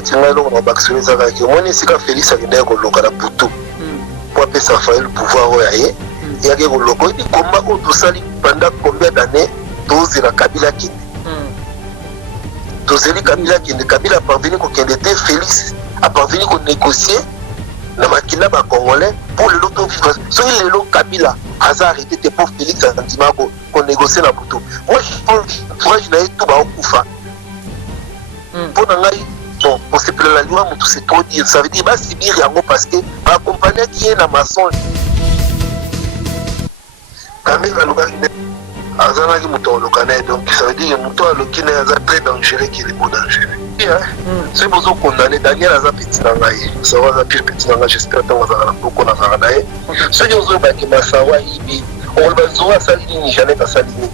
neti ngai eloko na bakisoni ezalaki omoni esika Félix akendaki koloka na butu po apesa Raphaël pouvoir oyo aye eyaki koloka oyebi komba oyo tosali pendant combien d'années tozela Kabila kende tozeli Kabila kende Kabila aparvenu kokende te Félix aparvenu konégocier na makila bakongolais pour lelo tovivre soki lelo Kabila aza arrêté te pour Félix andima konégocier na butu moi je pense courage na ye tout baokufa mpo na ngai bon kosepela liwa motu c'est trop dire ça veut dire basibir yango parce que baakompagnaki ye na masonge Kabila alobaki azalaki moto aloka na ye donc ça veut dire moto aloki na ye aza très dangereux qu'il est beau dangereux soki bozokondane Daniel aza peti na ngai Masaro aza pire peti na ngai j'espère ntango azalaka na poko nazala na ye soki ozoyebaki Masaro ayibi okoloba Zoro asali nini Jeannette asali nini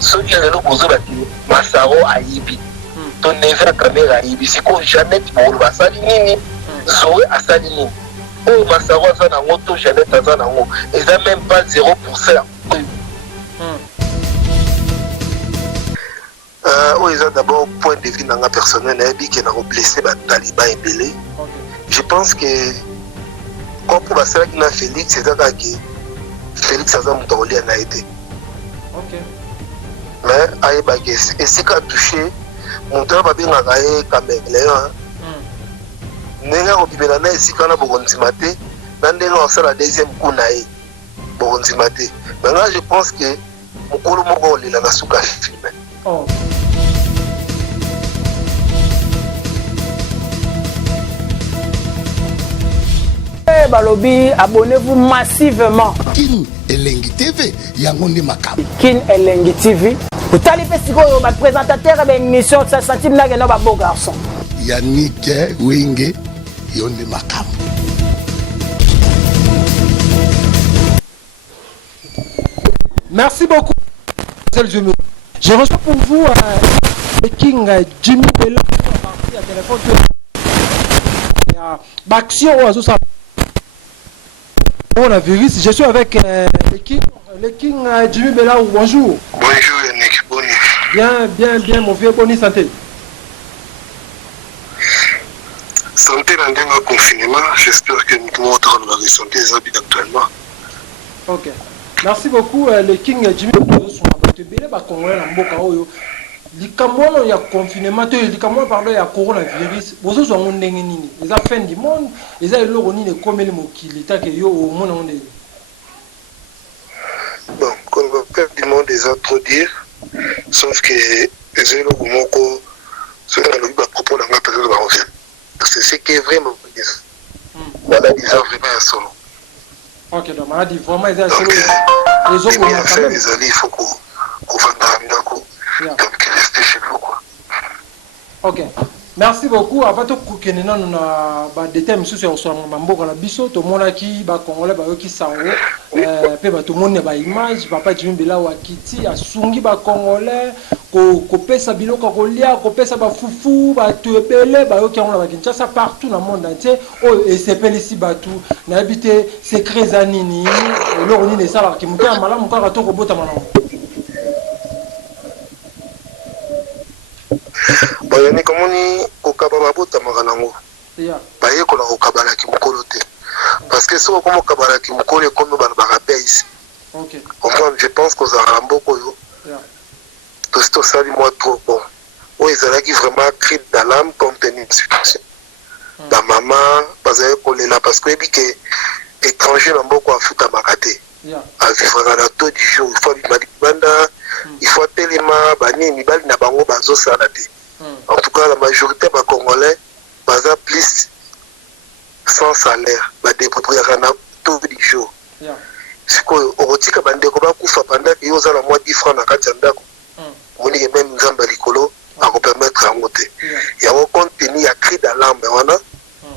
soki lelo bozobaki Masaro ayibi to neve ya kamera ayibi sikoyo Jeannette bokoloba asali nini Zoro asali nini oyo Masaro aza nango to Jeannette aza nango eza même pas 0% oyo eza d'abord point de vue nanga personnel nayebi ke nakoblesse bataliban ebele je pense que kwa mpo basalaki na Félix eza kaka Félix aza moto akolia na ye te mais ayebaki esika touché moto oyo babengaka ye caméléon ndenge akobimela na esika na bokondima te na ndenge akosala deuxième coup na ye bokondima te mais nga je pense que mokolo moko olela na suka filme Balobi, abonnez-vous massivement. Kin Elengi TV, Yangonde Makam. Kin Elengi TV. Vous allez faire ce présentateur de l'émission de 5 centimes n'a pas beau garçon. Yannick Wenge, Yonde Makam. Merci beaucoup. Je reçois pour vous le King Jimmy Bella à téléphone. Action coronavirus. Je suis avec le King Jimmy Bella. Bonjour. Bonjour Yannick, Boni. Bien, mon vieux, bonne santé. Santé dans le confinement, j'espère que nous montrons la santé des habits actuellement. Ok. Merci beaucoup, le King Jimmy Bella. Il y a confinement, il y a coronavirus. Vous avez un fin du monde, ils ont le comme les mots qui l'état que yo au monde. Bon, comme le père du monde, ils ont trop dire, sauf que les élèves au Moko, ceux qui ont eu à propos de la période de la parce que c'est ce qui est vraiment voilà, ils ont vraiment un solo. Ok, donc maladie vraiment ils ont solo. Les autres, les alliés, il faut qu'on fasse un coup. Donc, restez chez vous, quoi. Ok. Merci beaucoup. Avant tout, nous avons des thèmes sur le biso, tout le monde qui va congolais, qui s'en va, tout le monde a image, papa Jimmy Bella ou Akiti, a sungi ba congolais, ko pesa biloko kolia, ko pesa ba fufu, ba tuepele, ba qui on a Kinshasa partout dans le monde entier, et c'est pel ici batu, na habité secret zanini, l'oroni ne sala qui muta mala muka rato robota malama. Bayani komoni kokaba mabota makanango baye kola kokabala ki mukolo te parce que soko komo kabala ki mukolo comme bana barabe ici OK je pense que ça ramboko yo tout ça lui moi trop bon o ezalaki vraiment cri d'alarme compte tenu de situation da maman bazaye kolela parce que ebi ke étranger na mboko afuta makate a vivre dans la taux du jour il faut bimali banda il faut tellement bani mibali na bango bazo sala te. En tout cas, la majorité des Congolais basent plus sans salaire, débrouillent à tout du jour. C'est que au rotika bande ko ba kufa pendant que yoza la mois 10 francs na kati ndako. On est même nzamba likolo à permettre à monter. Il y a un contenu à cri d'alarme wana.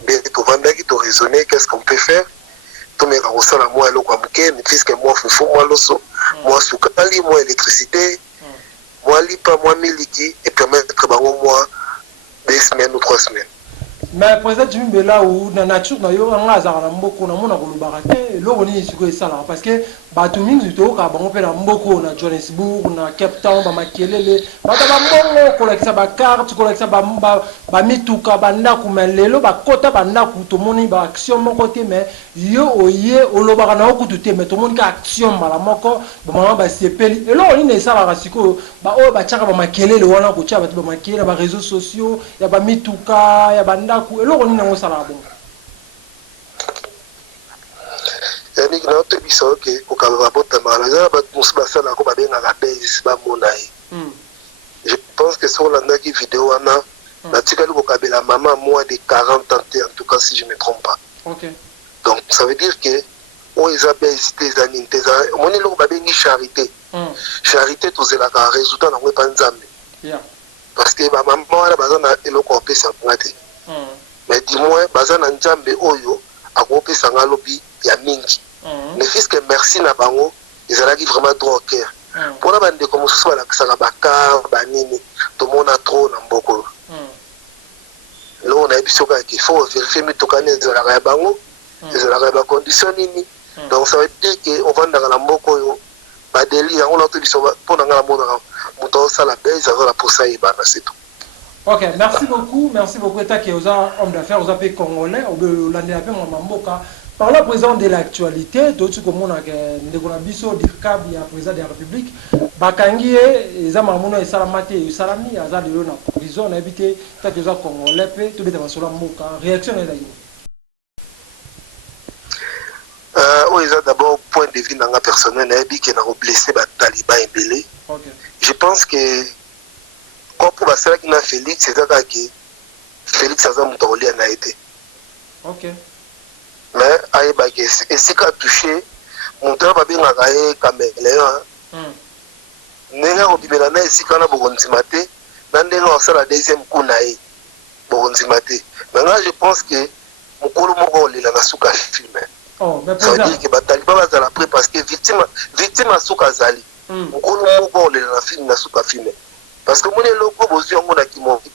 Mais to vanda qui to raisonner qu'est-ce qu'on peut faire? To me ka osala moi lo kwa mke, puisque moi fufu moi loso, moi sukali, moi électricité. Moi lipa moi miliki et permettre bango moi 2 semaines ou 3 semaines. Mais président Jimmy Bella ou na nature na yo nga za na mboko na mona ko lubaka te lo ni siko esala parce que bato mingi toyoka bango mpe na mboko na Johannesburg na Cape Town bamakelele bato bambongo kolakisa bakarte kolakisa bamituka bandako me lelo bakota bandako tomoni baaction moko te me yo oye olobaka na okutu te me tomoni ka action mbala moko bamama basepeli eloko nini esalaka sikoyo baoyo batiaka bamakelele wana kotia bato bamakelele na bareseau sociaux ya bamituka ya bandako eloko nini yango esalaka bongo yani na ote biso ke kokaba bota mala ba musbasa na ko ba benga la base ba monai je pense que sur la ndaki vidéo wana na tikali ko kabela maman moins de 40 ans en tout cas si je me trompe pas. OK. Donc ça veut dire que o Isabelle des années moni lo ba bengi charité. Charité to zela ka résultat na ngwe nzambe. Yeah. Parce que ba maman wana bazana eloko opesa ngate. Mais dis-moi bazana nzambe oyo akopesa ngalobi ya mingi. Ne fils que merci na bango ezalaki vraiment droit au cœur. Pour la bande comme ça la kisaka bakar banini tout monde a trop na mboko. Là on a biso ka qu'il faut vérifier mitokane ezalaka bango ezalaka ba condition nini. Donc ça veut dire que on va dans la mboko yo ba deli on a tout biso pour na ngala mona muto ça la base avant la pour ça et bana c'est tout. OK, merci beaucoup eta que aux hommes d'affaires aux AP congolais au lande AP mboka. Par la présence de l'actualité, d'autres comme on a Ndegonabiso, Dirkab, il y a président de la République, Bakangi, et Zamamono et Salamate et Salami, Azad de l'Ona, prison, on a habité, tant que ça, Congolais, tout le temps sur la Moka. Réaction est d'ailleurs. Oui, d'abord, point de vue dans la personnelle, on a dit qu'on a blessé les talibans et belé. Je pense que, quand pour la salle qui a Félix, c'est ça que Félix a été. OK. Mais aïe et si qu'a touché mon temps va bien agayer caméléon nenga obimela na si kana bokonzimate na ndenga osala deuxième coup nae bokonzimate maintenant je pense que mukolo moko lela na suka filme ça veut dire que bataliba bazala prêt parce que victime asuka zali mukolo moko lela na film na suka filme parce que mone loko bozio ngona kimoyi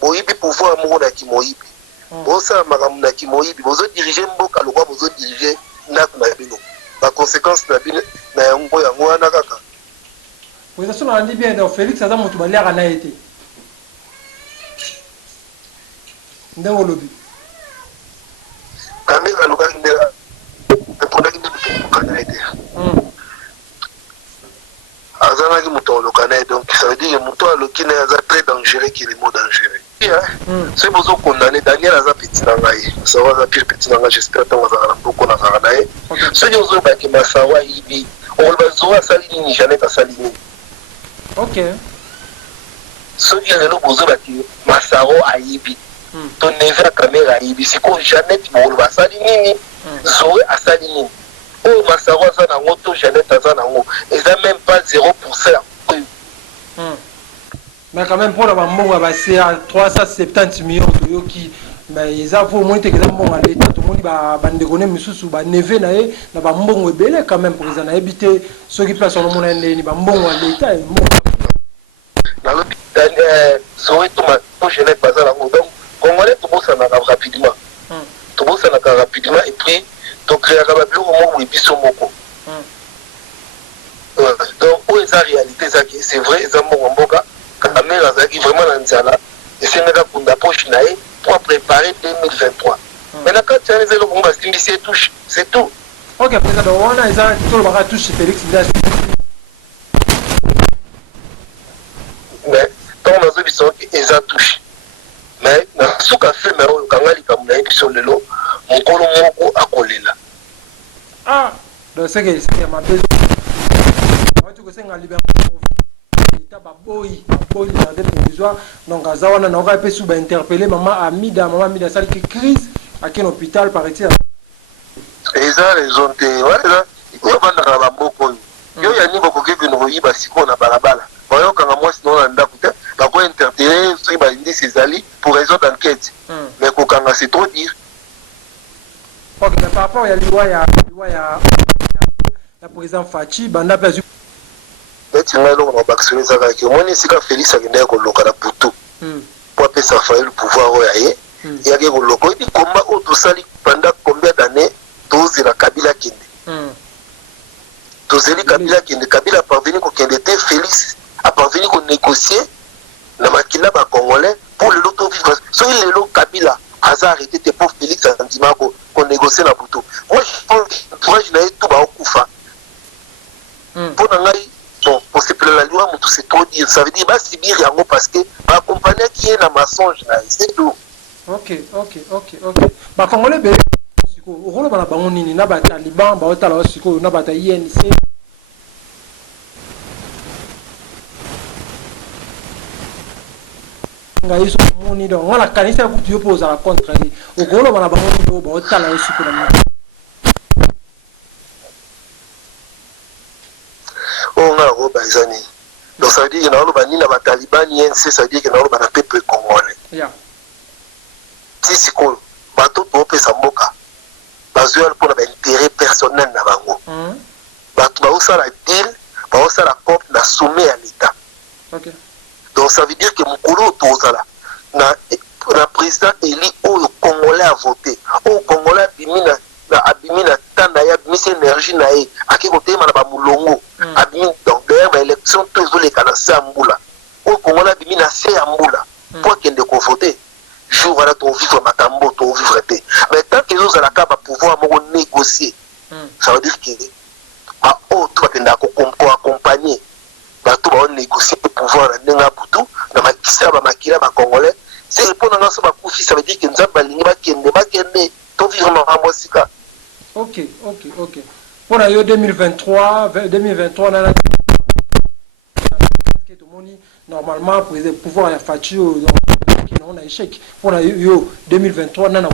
boyibi pouvoir moko na kimoyi bosa makamuna kimoyibi bozo diriger mboka lokwa bozo diriger ndako na bino ba conséquences na bino na yango wana kaka vous ça on dit bien donc Félix aza mutu baliaka na été ndengo lobi kamera lokwa ndela epondaki mutu kana été azana ki mutu lokana donc ça veut dire mutu aloki na aza très dangereux qui est le mot dangereux. C'est pour ça qu'on a Daniel a petit nangaye. Ça va pire petit nangaye. J'espère que on va beaucoup na karanaye. Ce qui nous a qui masawa ibi. On va zoa salini Jeannette salini. OK. Ce qui est le bozo baki masawa aibi. Ton neve caméra ibi. C'est quoi Jeannette on va salini zoe a salini. Oh masawa ça na moto Jeannette ça na ngo. Et ça même pas 0%. Mais quand même pour la bambonga c'est à 370 millions de yoki mais ils ont au moins que ça bon à l'état tout le monde va bandegone misusu ba neve na e na bambongo ebele quand même pour ils en habiter ceux qui placent sur le monde ni bambongo à l'état et bon na le zoé to ma jeunesse bazala donc congolais to bossa na rapidement to bossa na rapidement et puis to créer ka ba biloko mo biso moko donc où est la réalité ça c'est vrai ils ont mboka caméra zaki vraiment na nzala et c'est nga kunda poche nae pour préparer 2023 mais la carte c'est le bon bastimisi touche c'est tout. OK président on a ça tout le bras touche Félix mais tant on a besoin que ça touche mais na suka fait mais on kangali kamuna ebiso lelo mokolo moko akolela donc c'est que ma besoin tu que c'est nga liberté baboyi dans des provisoires donc azawana na oka pe sous ba interpeller maman Amida sali que crise à quel hôpital paraît-il et ça raison te voilà yo banda na bamboko yo ya ni boko ke bino yiba siko na balabala bayo kanga moi sinon na ndako te ba ko interpeller so ba indi Césali pour raison d'enquête mais ko kanga c'est trop dire. OK par rapport ya liwa ya président Fachi banda pe tu m'as dit on va actionner ça avec moi ni si ka Félix akende ko loka na putu pour appeler ça faire le pouvoir oyaye il y a que loko dit comment auto sali pendant combien d'années 12 la Kabila kende Tozeli Kabila qui ne Kabila a parvenu qu'on était Félix a parvenu qu'on négocier na makila ba congolais pour le loto vivre. So il le Kabila a arrêté tes pauvres Félix Antima qu'on négocier na buto. Moi je pense que je n'ai tout ba okufa. Pour nangai bon pour se plaindre la loi tout c'est trop dire. Ça veut dire bah subir yango parce que ba compagnie qui est na mensonge là, c'est tout. OK. Ba congolais be siko rolo bana bango nini na ba taliban ba otala siko na ba ta INC ngaiso moni do ngala kanisa ku tu pose la contre au rolo bana bango nini ba otala siko na on a robazani. Donc ça veut dire que nous avons les talibans, ça veut dire que nous avons le peuple congolais. Si c'est cool, bateau pour faire sa moka, bateau pour l'intérêt personnel na bango. Bateau va aussi la deal, va aussi la COP na soumet à l'État. Donc ça veut dire que mon colo tozala na président élu au Congolais a voté, au Congolais abimina tanda ya bimisa énergie na ye akikote mana ba mulongo abimi donc d'ailleurs élection toujours les kana sambula au Congolais abimina se ambula pour qu'il ne voter jour voilà ton vivre makambo ton vivre té mais tant que nous allons capable pouvoir négocier ça veut dire que ba o toi tenda ko accompagner ba tout ba négocier pour pouvoir ndenga butu na makisa ba makila ba congolais c'est répondre à ça ba kufi ça veut dire que nous avons balingi ba kende to vivre na ambosika. OK. Pour l'année 2023 nana que tout monde normalement pour pouvoir la facture qui on a échec pour l'année 2023 nana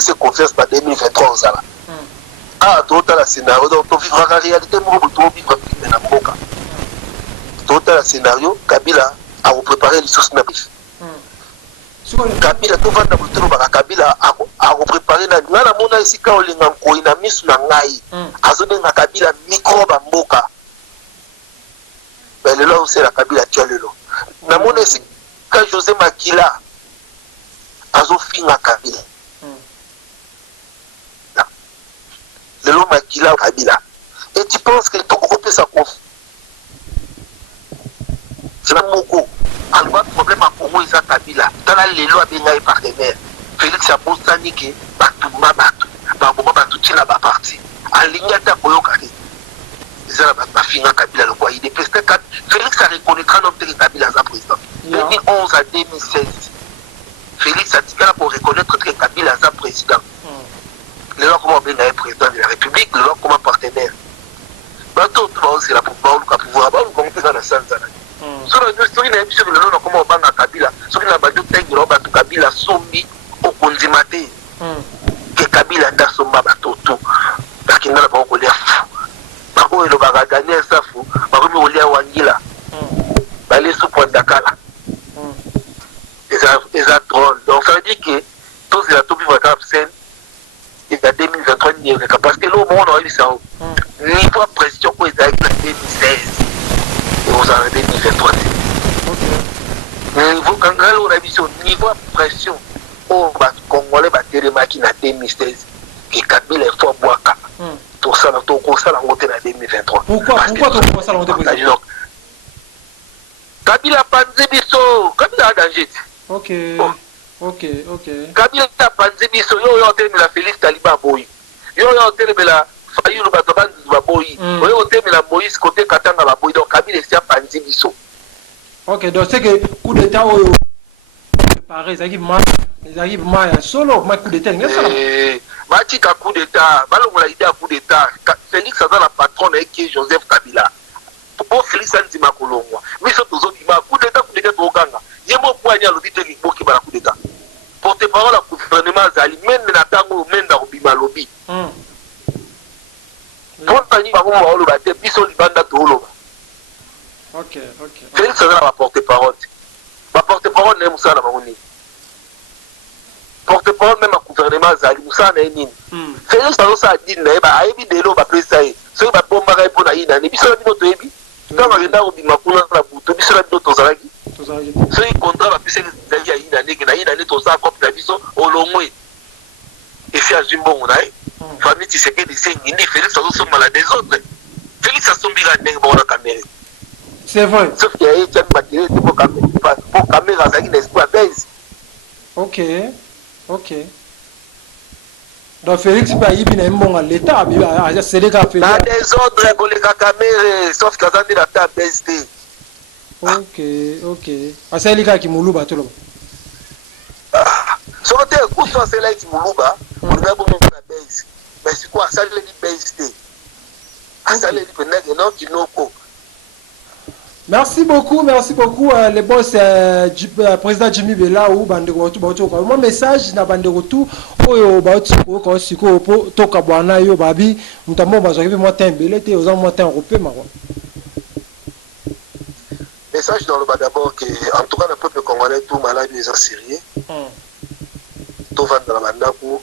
se confiance par 2023 aux ala. Total la scénario donc on vivra la réalité moi on vivre na mboka. Total scénario Kabila a préparé les sources na brief. Kabila to vanda butulu ba Kabila a préparé na ngana mona isika olinga ko ina misu na ngai. Azobenga Kabila micro ba mboka. Ben là c'est la Kabila tialelo. Na mona isika José Makila azofinga Kabila. Le long Makila Kabila. Et tu penses que tu peux sa confiance. C'est la moko. Alors, le problème à Congo, c'est Kabila. Dans les lois, il y a des partenaires. Félix a postani que Batuma Batu. Baboma Batu, tu l'as pas parti. En ligne, tu as Boyokani. Ils ont la finance Kabila. Il est presque Félix a reconnu qu'un homme de Kabila est président. 2011 à 2016. Félix a dit qu'il pour reconnaître que Kabila est président. Le loi comme un président de la République, le loi comme un partenaire. Bateau, c'est la pouvoir comme on fait dans la salle. Sur la histoire, il y a une le nom comme on banga Kabila. Sur la base de Tengue, Kabila sombi au Konzimate. Que Kabila da somba bateau tout. Parce qu'il n'a pas encore l'air fou. Par contre, il va gagner ça fou. Par contre, il va aller à Wangila. Il va aller sous Point Dakala. Et ça drôle. Donc ça veut dire que tout c'est la tout vivre à scène. Il y a 2023 parce que là au moment on a eu ça niveau pression pour les années 2016 et aux années 2023 niveau quand on a vu ce niveau pression au Congolais télémaki na 2016 que Kabila est fort boaka tout ça na tout ça la montée na 2023 pourquoi tout ça la montée Kabila panze biso Kabila a danger OK. Kabila panze biso yo la Félix Taliban boy. Yo la Fayulu Batoban boy. Yo la Moïse côté Katanga boy. Donc Kabila c'est panze biso. Ok, donc c'est que coup d'état au préparé, ça qui mal, les arrivent mal solo, mais coup d'état, n'est-ce pas? Batika coup d'état, balongola idée à coup d'état. Félix a la patronne qui est Joseph Kabila. Pour Félix Anzima Kolongwa. Mais ce tous autres, coup d'état au Ganga. Il y a beaucoup à l'obité qui est la coup d'état. Porte-parole à gouvernement Zali, même na tango, même dans Obima lobby. Pour tani ba mo lo ba te biso libanda to lo. Ok. Félix a la porte-parole. Ma porte-parole n'est Moussa na Maoni. Porte-parole même à gouvernement Zali Moussa na nini. Félix a ça dit na ba aibi de lo ba pesa yi. So ba bomba ga ipona yi na ni biso bino to yebi. Quand on a Obima kuna na buto biso la bino to zalaki. So yi contrat ba pesa yi yi na ni to za copie na biso olongwe. Et si à Zimbabwe na famille Tshisekedi c'est ni Félix a so malade des autres. Félix a sombi la ndenge ba na caméra. C'est vrai. Sauf qu'il y a eu une matériel pour caméra ça qui n'est pas base. Ok. Donc Félix pas y bien bon à l'état, c'est les gars fait. Dans des ordres pour les caméras, sauf qu'ils ont mis la table BST. Ok. Ah c'est les gars qui moulou tout le monde. Sortez un coup sur celle-là qui moulou bas, on va bon la base. Mais c'est quoi ça les BST? Ça les dit non qui n'ont pas. Merci beaucoup, le boss président Jimmy Bela ou Bandego tout bato mon message na Bandego tout oyo bato ko siko po toka bwana yo babi mutambo bazokibi mo tembele te oza mo temps européen ma message dans le bas d'abord que en tout cas le peuple congolais tout malade les sérieux. Tout va dans la mandako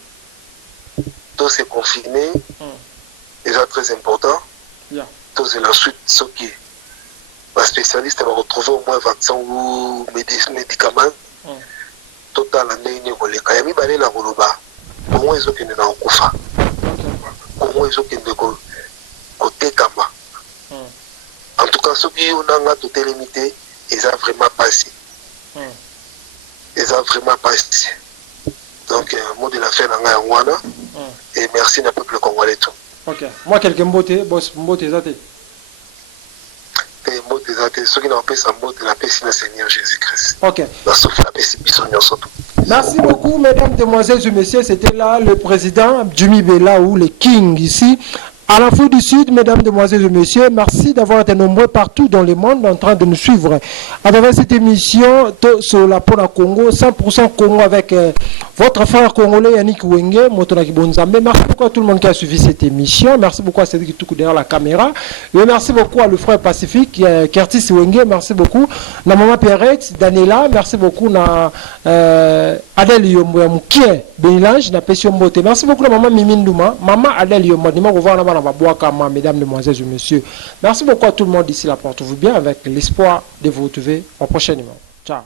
tout se confiner. C'est très important. Tout c'est la suite ce qui les spécialistes vont retrouver au moins vaccin ou médicaments. Total année ni ko le kayami balé la roloba. Comment ils ont que na okufa. Comment ils ont que ko tekama. En tout cas ceux qui ont nga tout limité, ils ont vraiment passé. Donc mot de la fin nga wana et merci na peuple congolais tout. OK. Moi quelques mbote boss mbote zate. Ceux qui n'ont pas sa mot de la paix, c'est le Seigneur Jésus-Christ. Ok. Merci beaucoup, mesdames, demoiselles et messieurs. C'était là le président Jimmy Bela ou le King ici. À l'Afrique du Sud, mesdames, demoiselles et messieurs, merci d'avoir été nombreux partout dans le monde en train de nous suivre. À travers cette émission sur la Pona Congo, 100% Congo avec votre frère congolais Yannick Wenge, Motonaki Bonzambe. Merci beaucoup à tout le monde qui a suivi cette émission. Merci beaucoup à Cédric Toukou derrière la caméra. Et merci beaucoup à le frère Pacifique, Curtis Wenge. Merci beaucoup. Na maman Pierrette, Daniela. Merci beaucoup. Na Adèle Yombo Moukie, Bélange, na Pession Mbote. Merci beaucoup à maman Mimindouma. Maman Adèle Yombo, mesdames, demoiselles et messieurs. Merci beaucoup à tout le monde d'ici là. Portez-vous bien avec l'espoir de vous retrouver au prochain numéro. Ciao.